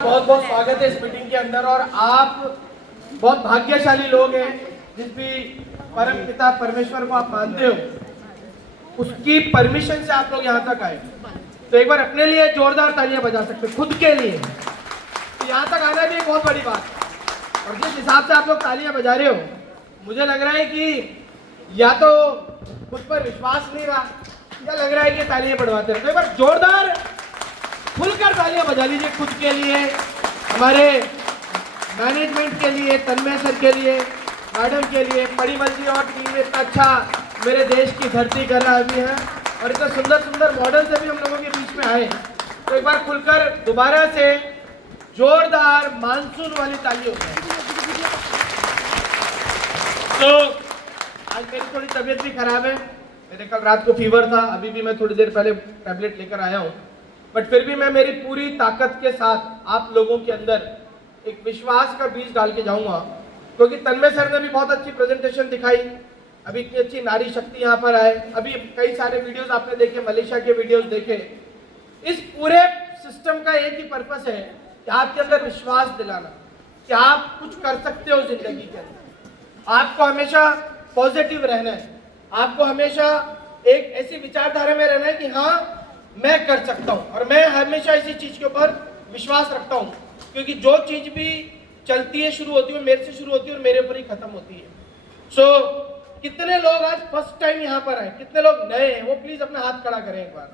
बहुत बहुत स्वागत है इस मीटिंग के अंदर। और आप बहुत भाग्यशाली लोग हैं, जिस भी परम पिता परमेश्वर को आप मानते हो, उसकी परमिशन से आप लोग यहाँ तक आए। तो एक बार अपने लिए जोरदार तालियां बजा सकते हो, खुद के लिए। तो यहाँ तक आना भी एक बहुत बड़ी बात। और जिस हिसाब से आप लोग तालियां बजा रहे हो, मुझे लग रहा है कि या तो खुद पर विश्वास नहीं रहा, या लग रहा है कि तालियां बढ़वाते रहे। तो एक बार जोरदार खुलकर तालियां बजा लीजिए खुद के लिए, हमारे मैनेजमेंट के लिए, तन्मय सर के लिए, मैडम के लिए, परिमल जी और टीम में इतना अच्छा मेरे देश की धरती कर रहा अभी है, और इतना सुंदर सुंदर मॉडल से भी हम लोगों के बीच में आए। तो एक बार खुलकर दोबारा से जोरदार मानसून वाली ताली हो जाए। तो आज मेरी थोड़ी तबीयत भी खराब है, मेरे कल रात को फीवर था, अभी भी मैं थोड़ी देर पहले टैबलेट लेकर आया हूँ, बट फिर भी मैं मेरी पूरी ताकत के साथ आप लोगों के अंदर एक विश्वास का बीज डाल के जाऊंगा। क्योंकि तन्मय सर ने भी बहुत अच्छी प्रेजेंटेशन दिखाई, अभी इतनी अच्छी नारी शक्ति यहाँ पर आए, अभी कई सारे वीडियोस आपने देखे, मलेशिया के वीडियोस देखे। इस पूरे सिस्टम का एक ही पर्पस है कि आपके अंदर विश्वास दिलाना कि आप कुछ कर सकते हो जिंदगी के अंदर। आपको हमेशा पॉजिटिव रहना है, आपको हमेशा एक ऐसी विचारधारा में रहना है कि हाँ मैं कर सकता हूं। और मैं हमेशा इसी चीज के ऊपर विश्वास रखता हूं, क्योंकि जो चीज भी चलती है, शुरू होती है, मेरे से शुरू होती है और मेरे ऊपर ही खत्म होती है। कितने लोग आज फर्स्ट टाइम यहाँ पर आए, कितने लोग नए हैं, वो प्लीज अपना हाथ खड़ा करें एक बार।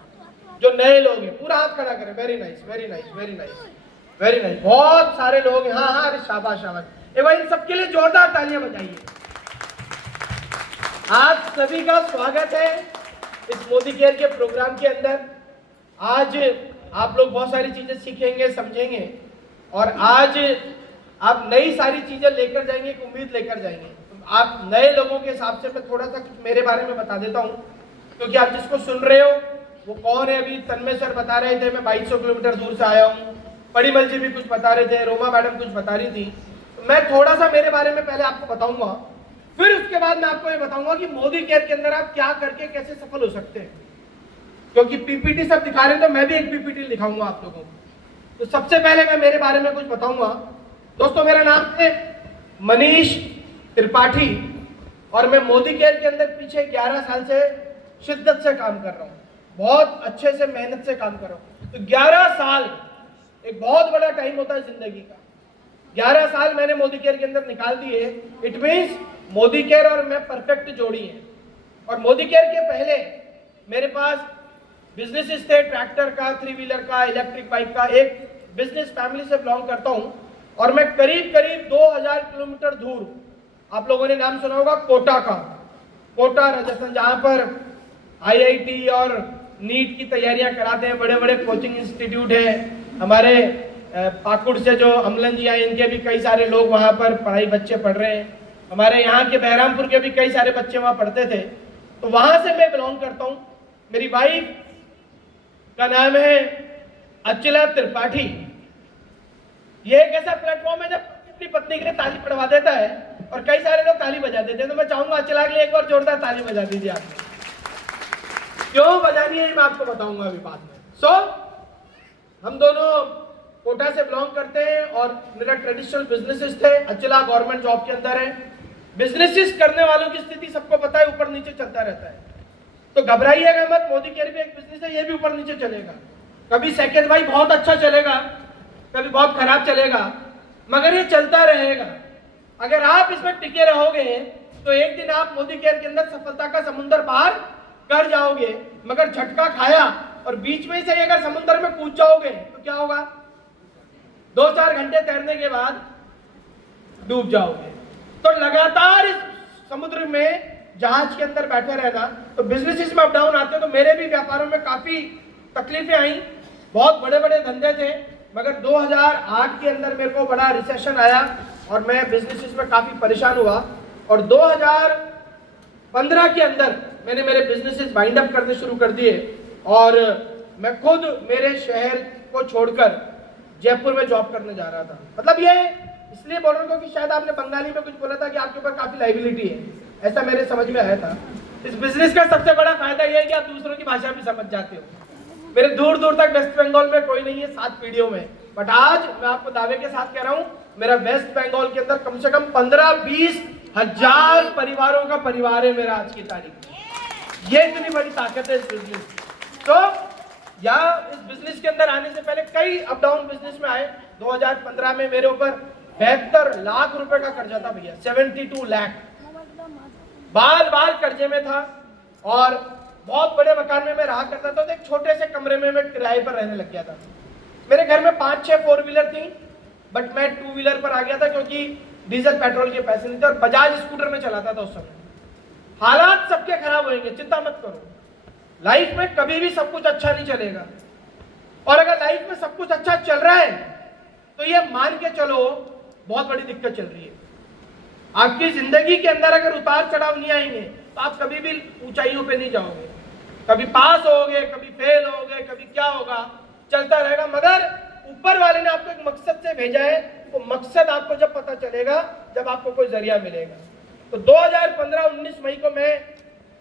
जो नए लोग हैं पूरा हाथ खड़ा करें। Very nice, very nice, very nice, very nice. बहुत सारे लोग हैं। हाँ हाँ, अरे शाबाश शाबाश। एक बार इन सबके लिए जोरदार तालियां बजाइए। आप सभी का स्वागत है इस मोदी केयर के प्रोग्राम के अंदर। आज आप लोग बहुत सारी चीजें सीखेंगे, समझेंगे, और आज आप नई सारी चीजें लेकर जाएंगे, एक उम्मीद लेकर जाएंगे। तो आप नए लोगों के हिसाब से मैं थोड़ा सा कुछ मेरे बारे में बता देता हूँ, क्योंकि आप जिसको सुन रहे हो वो कौन है। अभी तन्मय सर बता रहे थे मैं 2200 किलोमीटर दूर से आया हूँ, परिमल जी भी कुछ बता रहे थे, रोमा मैडम कुछ बता रही थी। तो मैं थोड़ा सा मेरे बारे में पहले आपको बताऊंगा, फिर उसके बाद मैं आपको ये बताऊंगा कि मोदी केयर के अंदर आप क्या करके कैसे सफल हो सकते हैं। क्योंकि पीपीटी सब दिखा रहे हैं, तो मैं भी एक पीपीटी दिखाऊंगा आप लोगों को। तो सबसे पहले मैं मेरे बारे में कुछ बताऊंगा। दोस्तों, मेरा नाम है मनीष त्रिपाठी, और मैं मोदी केयर के अंदर पीछे 11 साल से शिद्दत से काम कर रहा हूँ, बहुत अच्छे से मेहनत से काम कर रहा हूँ। तो 11 साल एक बहुत बड़ा टाइम होता है जिंदगी का। 11 साल मैंने मोदी केयर के अंदर निकाल दिए। इट मीन्स मोदी केयर और मैं परफेक्ट जोड़ी है। और मोदी केयर के पहले मेरे पास बिजनेसेस थे, ट्रैक्टर का, 3 व्हीलर का, इलेक्ट्रिक बाइक का। एक बिजनेस फैमिली से बिलोंग करता हूं, और मैं करीब करीब 2000 किलोमीटर दूर, आप लोगों ने नाम सुना होगा कोटा का, कोटा राजस्थान, जहां पर आईआईटी और नीट की तैयारियां कराते हैं, बड़े बड़े कोचिंग इंस्टीट्यूट है। हमारे पाकुड़ से जो अमलन जी आए, इनके भी कई सारे लोग वहां पर पढ़ाई, बच्चे पढ़ रहे हैं। हमारे यहाँ के बहरामपुर के भी कई सारे बच्चे वहां पढ़ते थे। तो वहां से मैं बिलोंग करता हूँ। मेरी वाइफ का नाम है अचला त्रिपाठी। ये एक ऐसा प्लेटफॉर्म है जब अपनी पत्नी के लिए ताली पड़वा देता है और कई सारे लोग ताली बजा देते हैं। तो मैं चाहूंगा अचला के लिए एक बार जोरदार ताली बजा दीजिए आप। क्यों बजानी है मैं आपको बताऊंगा अभी बाद में। हम दोनों कोटा से बिलोंग करते हैं, और मेरा ट्रेडिशनल बिजनेसेस थे। अचला गवर्नमेंट जॉब के अंदर है। बिजनेसेस करने वालों की स्थिति सबको पता है, ऊपर नीचे चलता रहता है। तो घबराइएगा मत, मोदी केयर भी एक बिजनेस है, ये भी ऊपर नीचे चलेगा। कभी सेकेंड भाई बहुत अच्छा चलेगा, कभी बहुत खराब चलेगा, मगर ये चलता रहेगा। अगर आप इसमें टिके रहोगे तो एक दिन आप मोदी केयर के अंदर सफलता का समुद्र पार कर जाओगे। मगर झटका खाया और बीच में से अगर समुद्र में कूद जाओगे तो क्या होगा? 2-4 घंटे तैरने के बाद डूब जाओगे। तो लगातार इस समुद्र में जहाज के अंदर बैठे रहना। तो बिजनेसेस में अप डाउन आते हैं। तो मेरे भी व्यापारों में काफी तकलीफें आई, बहुत बड़े बड़े धंधे थे, मगर 2008 के अंदर मेरे को बड़ा रिसेशन आया और मैं बिजनेसेस में काफी परेशान हुआ। और 2015 के अंदर मैंने मेरे बिजनेसेस वाइंड अप करने शुरू कर दिए, और मैं खुद मेरे शहर को छोड़कर जयपुर में जॉब करने जा रहा था। मतलब ये इसलिए बोल रहा हूँ क्योंकि शायद आपने बंगाली में कुछ बोला था कि आपके ऊपर काफी लाइबिलिटी है, ऐसा मेरे समझ में आया था। इस बिजनेस का सबसे बड़ा फायदा यह है कि आप दूसरों की भाषा भी समझ जाते हो। मेरे दूर दूर तक वेस्ट बंगाल में कोई नहीं है, 7 पीढ़ियों में बट आज मैं आपको दावे के साथ कह रहा हूं, मेरा वेस्ट बंगाल के अंदर कम से कम 15-20 हजार परिवारों का परिवार है मेरा आज की तारीख में। ये इतनी बड़ी ताकत है इस बिजनेस। तो यहाँ इस बिजनेस के अंदर आने से पहले कई अप डाउन बिजनेस में आए। 2015 में मेरे ऊपर 72 लाख रुपए का कर्जा था भैया, 72 लाख। बाल बाल कर्जे में था और बहुत बड़े मकान में मैं रहा करता था, तो एक छोटे से कमरे में मैं किराए पर रहने लग गया था। मेरे घर में 5-6 फोर व्हीलर थी, बट मैं 2 व्हीलर पर आ गया था क्योंकि डीजल पेट्रोल के पैसे नहीं थे और बजाज स्कूटर में चलाता था उस समय। हालात सबके खराब होंगे, चिंता मत करो। लाइफ में कभी भी सब कुछ अच्छा नहीं चलेगा, और अगर लाइफ में सब कुछ अच्छा चल रहा है तो ये मान के चलो बहुत बड़ी दिक्कत चल रही है। आपकी जिंदगी के अंदर अगर उतार चढ़ाव नहीं आएंगे तो आप कभी भी ऊंचाइयों पे नहीं जाओगे। कभी पास होगे, कभी फेल होगे, कभी क्या होगा, चलता रहेगा। मगर ऊपर वाले ने आपको एक मकसद से भेजा है, वो मकसद आपको जब पता चलेगा, जब आपको कोई जरिया मिलेगा। तो 2015-19 मई को मैं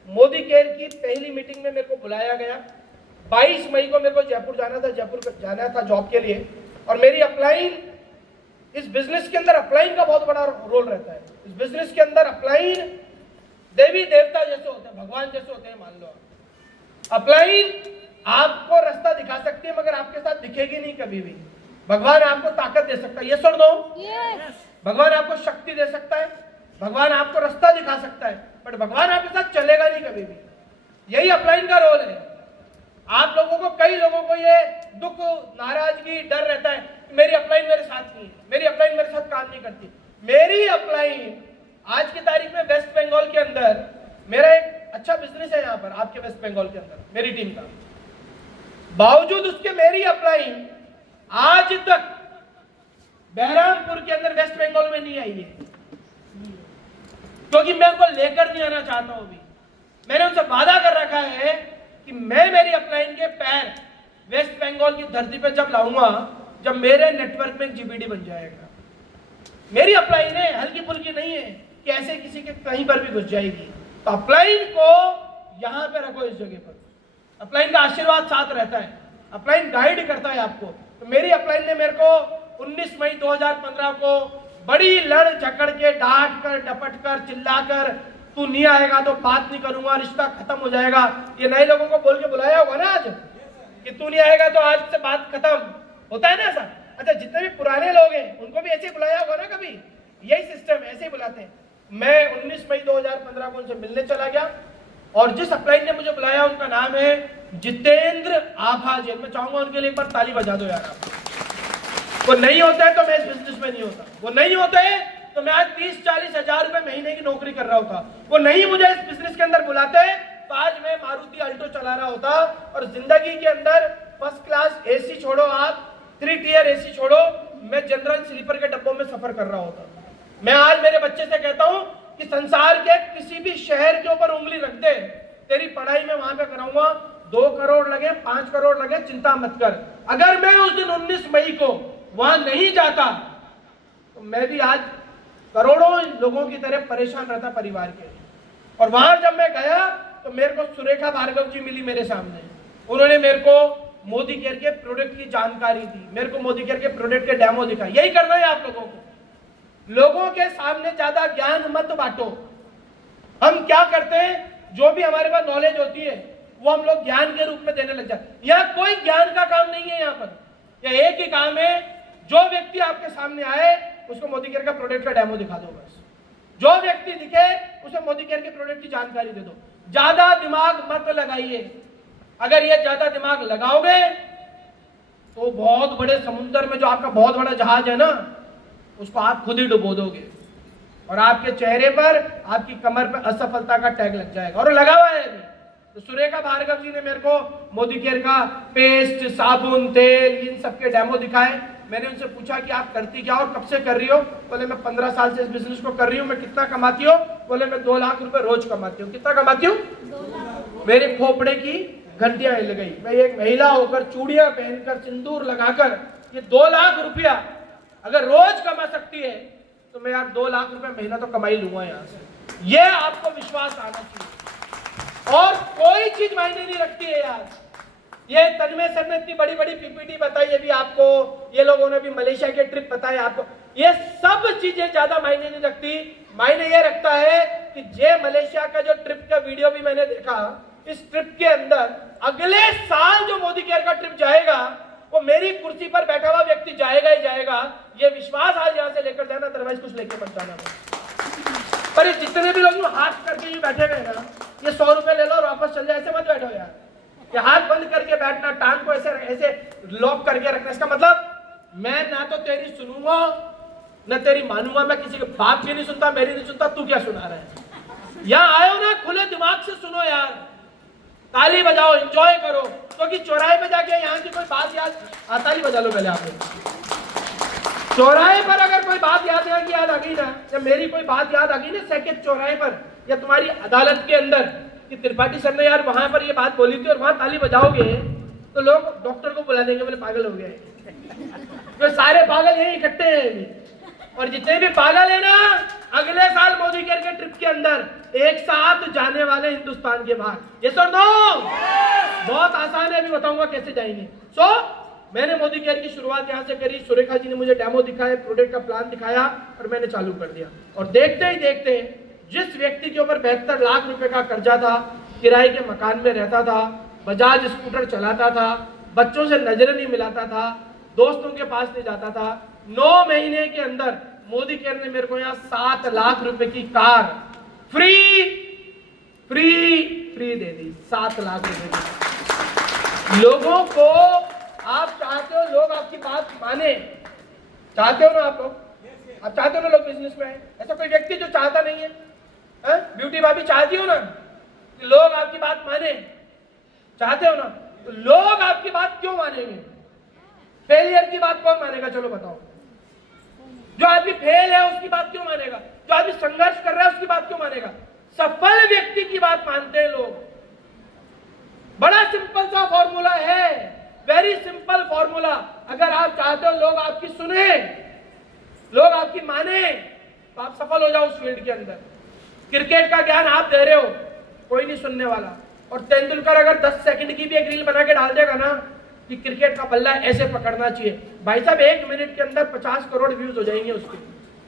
मोदी केयर की पहली मीटिंग में मेरे को बुलाया गया। 22 मई को मेरे को जयपुर जाना था जॉब के लिए। और मेरी अपलाइन, इस बिजनेस के अंदर अपलाइन का बहुत बड़ा रोल रहता है। इस बिजनेस के अंदर अपलाइन देवी देवता जैसे होते हैं, भगवान जैसे होते हैं। मान लो अपलाइन आपको रास्ता दिखा सकती है, मगर आपके साथ दिखेगी नहीं कभी भी। भगवान आपको ताकत दे सकता है, ये सुन दो। भगवान आपको शक्ति दे सकता है, भगवान आपको रास्ता दिखा सकता है, बट भगवान आपके साथ चलेगा नहीं कभी भी। यही अपलाइन का रोल है। आप लोगों को, कई लोगों को ये दुख, नाराजगी, डर रहता है, मेरी अपलाइन मेरे साथ नहीं है, मेरी अपलाइन मेरे साथ काम नहीं करती। मेरी अपलाइन आज की तारीख में वेस्ट बंगाल के अंदर, मेरा एक अच्छा बिजनेस है यहाँ पर आपके वेस्ट बंगाल के अंदर मेरी टीम का। बावजूद उसके मेरी अपलाइन आज तक बहरामपुर के अंदर वेस्ट बंगाल में नहीं आई है, क्योंकि मैं उनको लेकर नहीं आना चाहता हूं। अभी मैंने उनसे वादा कर रखा है कि मैं मेरी अपलाइन के पैर वेस्ट बंगाल की धरती पर जब लाऊंगा, जब मेरे नेटवर्क में एक जीबीडी बन जाएगा। मेरी अपलाइन है, हल्की फुल्की नहीं है कि ऐसे किसी के कहीं पर भी घुस जाएगी। तो अपलाइन को यहां पे रखो, इस जगह पर। अपलाइन का आशीर्वाद साथ रहता है, अपलाइन गाइड करता है आपको। तो मेरी अपलाइन ने मेरे को 19 मई 2015 को बड़ी लड़ झकड़ के, डांट कर, डपट कर, चिल्ला कर, तू नहीं आएगा तो बात नहीं करूंगा, रिश्ता खत्म हो जाएगा, ये नए लोगों को बोल के बुलाया होगा ना आज कि तू नहीं आएगा तो आज से बात खत्म, होता है ना ऐसा। अच्छा, जितने भी पुराने लोग हैं उनको भी ऐसे ही बुलाया होगा ना कभी, यही सिस्टम ऐसे ही बुलाते हैं। मैं 19 मई 2015 को उनसे मिलने चला गया, और जिस अपलाइन ने मुझे बुलाया उनका नाम है जितेंद्र आभाजन। मैं चाहूंगा उनके लिए एक बार ताली बजा दो यार आप। वो नहीं होता है तो मैं इस बिजनेस में नहीं होता, वो नहीं होता है तो मैं आज 30-40 हजार रुपए महीने की नौकरी कर रहा होता। वो नहीं मुझे इस बिजनेस के अंदर बुलाते तो आज मैं मारुति अल्टो चला रहा होता, और जिंदगी के अंदर फर्स्ट क्लास एसी छोड़ो, आप 3 टियर एसी छोड़ो, मैं जनरल स्लीपर के डब्बों में सफर कर रहा होता। मैं आज मेरे बच्चे से कहता हूं कि संसार के किसी भी शहर के ऊपर उंगली रख दे, तेरी पढ़ाई में वहां पे कराऊंगा, 2 करोड़ लगे, 5 करोड़ लगे, चिंता मत कर। अगर मैं उस दिन 19 मई को वहां नहीं जाता तो मैं भी आज करोड़ों लोगों की तरह परेशान रहता परिवार के। और वहां जब मैं गया तो मेरे को सुरेखा भार्गव जी मिली मेरे सामने। उन्होंने मेरे को मोदी केयर के प्रोडक्ट की जानकारी दी, मेरे को मोदी केयर के प्रोडक्ट के डेमो दिखाए। यही करना है आप लोगों को, लोगों के सामने ज्यादा ज्ञान मत बांटो। हम क्या करते हैं, जो भी हमारे पास नॉलेज होती है वो हम लोग ज्ञान के रूप में देने लग जाते हैं। यहाँ कोई ज्ञान का काम नहीं है, यहाँ पर यह एक ही काम है, जो व्यक्ति आपके सामने आए उसको मोदी केयर का प्रोडक्ट का डेमो दिखा दो बस। जो व्यक्ति दिखे उसे मोदी केयर के प्रोडक्ट की जानकारी दे दो, ज्यादा दिमाग मत लगाइए। अगर ये ज्यादा दिमाग लगाओगे तो बहुत बड़े समुद्र में जो आपका बहुत बड़ा जहाज है ना, उसको आप खुद ही डुबो दोगे, और आपके चेहरे पर, आपकी कमर पर असफलता का टैग लग जाएगा, और लगा हुआ है अभी। तो सुरेखा भार्गव जी ने मेरे को मोदी केयर का पेस्ट, साबुन, तेल, इन सबके डेमो दिखाए। मैंने उनसे पूछा कि आप करती क्या और कब से कर रही हो? बोले मैं 15 साल से इस बिजनेस को कर रही हूँ। मैं कितना कमाती हो? बोले मैं 2 लाख रुपए रोज कमाती हूँ। कितना कमाती हूँ? 2 लाख। मेरे खोपड़े की घंटियां हिल गई। मैं एक महिला होकर, चूड़ियां पहनकर, सिंदूर लगाकर, ये 2 लाख रुपया अगर रोज कमा सकती है तो मैं यार 2 लाख रुपए महीना तो कमाई लूंगा यहाँ से। ये आपको विश्वास आना चाहिए, और कोई चीज मायने नहीं रखती है यार। ये तन्मय सर ने इतनी बड़ी बड़ी पीपीटी बताई अभी आपको, ये लोगों ने भी मलेशिया के ट्रिप बताए आपको, ये सब चीजें ज्यादा मायने नहीं रखती। मायने ये रखता है कि जे मलेशिया का जो ट्रिप का वीडियो भी मैंने देखा, इस ट्रिप के अंदर अगले साल जो मोदी केयर का ट्रिप जाएगा वो मेरी कुर्सी पर बैठा हुआ व्यक्ति जाएगा ही जाएगा। ये विश्वास आज यहाँ से लेकर जाना, अदरवाइज कुछ लेके मत जाना। पर ये जितने भी लोग हाथ करके ये बैठे गए ना, ये 100 रुपए ले लो और वापस चल जाए, ऐसे मत बैठो यार। ये हाथ बंद करके बैठना, टांग को ऐसे ऐसे लॉक करके रखना, इसका मतलब मैं ना तो तेरी सुनूंगा न तेरी मानूंगा। मैं किसी के बाप की नहीं सुनता, मेरी नहीं सुनता, तू क्या सुना रहा है। यहाँ आयो ना, खुले दिमाग से सुनो यार, ताली बजाओ, एंजॉय करो। क्योंकि चौराहे पे जाके यहाँ की कोई बात याद, ताली बजा लो पहले आप लोग। चौराहे पर अगर कोई बात याद आ गई ना, या मेरी कोई बात याद आ गई ना सेकंड चौराहे पर, या तुम्हारी अदालत के अंदर कि त्रिपाठी सर ने यार वहां पर ये बात बोली थी, और वहां ताली बजाओगे तो लोग डॉक्टर को बुला देंगे, बोले पागल हो गए। जो सारे पागल यही इकट्ठे हैं, और जितने भी पागल है ना, अगले साल मोदी केयर के ट्रिप के अंदर एक साथ जाने वाले हिंदुस्तान के बाहर। यस और नो? बहुत आसान है, अभी बताऊंगा कैसे जाएंगे। मैंने मोदी केयर की शुरुआत यहाँ से करी। सुरेखा जी ने मुझे डेमो दिखाया, प्रोडक्ट का प्लान दिखाया, और मैंने चालू कर दिया। और देखते ही देखते जिस व्यक्ति के ऊपर 72 लाख रुपए का कर्जा था, किराए के मकान में रहता था, बजाज स्कूटर चलाता था, बच्चों से नजर नहीं मिलाता था, दोस्तों के पास नहीं जाता था, 9 महीने के अंदर मोदी केयर ने मेरे को यहाँ 7 लाख रुपए की कार फ्री दे दी। 7 लाख रुपए। लोगों को आप चाहते हो लोग आपकी बात माने, चाहते हो ना आप लोग? आप चाहते हो ना लोग बिजनेस में आए? ऐसा कोई व्यक्ति जो चाहता नहीं है? ब्यूटी भाभी चाहती हो ना कि लोग आपकी बात माने? चाहते हो ना? तो लोग आपकी बात क्यों मानेंगे? फेलियर की बात कौन मानेगा? चलो बताओ। जो आदमी फेल है उसकी बात क्यों मानेगा? जो आदमी संघर्ष कर रहा है उसकी बात क्यों मानेगा? सफल व्यक्ति की बात मानते हैं लोग। बड़ा सिंपल सा फॉर्मूला है, वेरी सिंपल फॉर्मूला। अगर आप चाहते हो लोग आपकी सुने, लोग आपकी माने, तो आप सफल हो जाओ उस फील्ड के अंदर। क्रिकेट का ज्ञान आप दे रहे हो, कोई नहीं सुनने वाला। और तेंदुलकर अगर 10 सेकंड की भी एक रील बना के डाल देगा ना कि क्रिकेट का बल्ला ऐसे पकड़ना चाहिए, भाई साहब 1 मिनट के अंदर 50 करोड़ व्यूज हो जाएंगे उसके,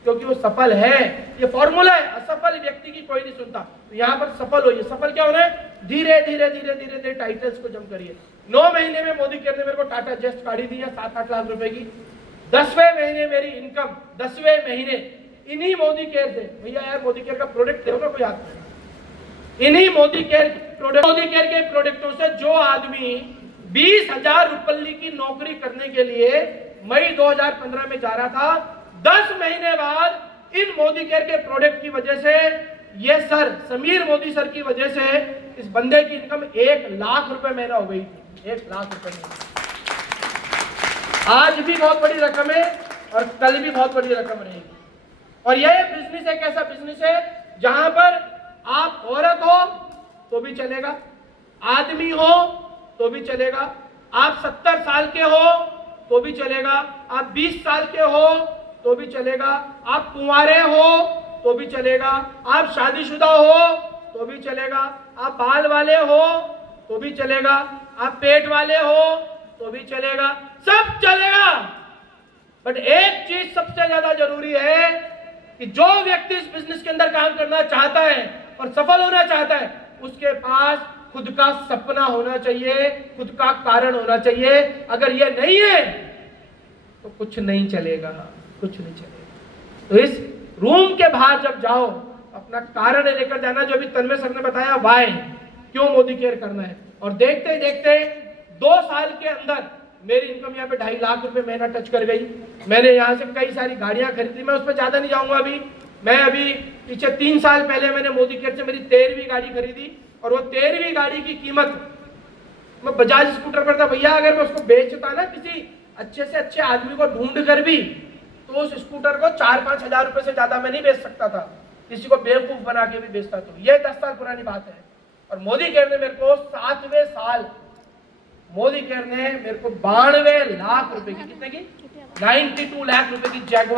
क्योंकि वो सफल है। ये फॉर्मूला है, असफल व्यक्ति की कोई नहीं सुनता। तो यहाँ पर सफल होइए। सफल क्या होना है? धीरे धीरे टाइटल्स को जम करिए। 9 महीने में मोदी केयर ने मेरे को टाटा जेस्ट गाड़ी दी है 7-8 लाख रुपए की। 10वें महीने मेरी इनकम, 10वें महीने इन्हीं मोदी केयर से। भैया यार मोदी केयर का प्रोडक्ट दो ना कोई हाथ में। इन्हीं मोदी केयर के प्रोडक्टों से जो आदमी 20,000 रुपये की नौकरी करने के लिए मई 2015 में जा रहा था, 10 महीने बाद इन मोदी केयर के प्रोडक्ट की वजह से, ये सर समीर मोदी सर की वजह से, इस बंदे की इनकम 1 लाख रुपए महीना हो गई थी। 1 लाख रुपए महीना। आज भी बहुत बड़ी रकम है और कल भी बहुत बड़ी रकम रहेगी। और यह बिजनेस एक ऐसा बिजनेस है जहां पर आप औरत हो तो भी चलेगा, आदमी हो तो भी चलेगा, आप 70 साल के हो तो भी चलेगा, आप 20 साल के हो तो भी चलेगा, आप कुंवारे हो तो भी चलेगा, आप शादीशुदा हो तो भी चलेगा, आप बाल वाले हो तो भी चलेगा, आप पेट वाले हो तो भी चलेगा, सब चलेगा। बट एक चीज सबसे ज्यादा जरूरी है कि जो व्यक्ति इस बिजनेस के अंदर काम करना चाहता है और सफल होना चाहता है, उसके पास खुद का सपना होना चाहिए, खुद का कारण होना चाहिए। अगर ये नहीं है तो कुछ नहीं चलेगा, कुछ नहीं चलेगा। तो इस रूम के बाहर जब जाओ, अपना कारण लेकर जाना, जो अभी तन्मय सर ने बताया, वाई, क्यों मोदी केयर करना है। और देखते देखते 2 साल के अंदर मेरी इनकम यहाँ पे 2.5 लाख रुपए महीना टच कर गई। मैंने यहाँ से कई सारी गाड़ियां खरीदी। मैं उस पर ज्यादा नहीं जाऊंगा अभी। मैं अभी पीछे 3 साल पहले मैंने मोदी केयर से मेरी 13वीं गाड़ी खरीदी, और वो 13वीं गाड़ी की कीमत, मैं बजाज स्कूटर पर था भैया, अगर मैं उसको बेचता ना किसी अच्छे से अच्छे आदमी को ढूंढ कर भी, तो उस स्कूटर को 4-5 हजार रुपए से ज्यादा मैं नहीं बेच सकता था। किसी को बेवकूफ बना के भी बेचता। तो ये 10 साल पुरानी बात है। और मोदी केयर ने मेरे को 7वें साल मोदी केयर ने मेरे को 92 लाख रुपए की, कितने की, 92 लाख रुपए की जैगवार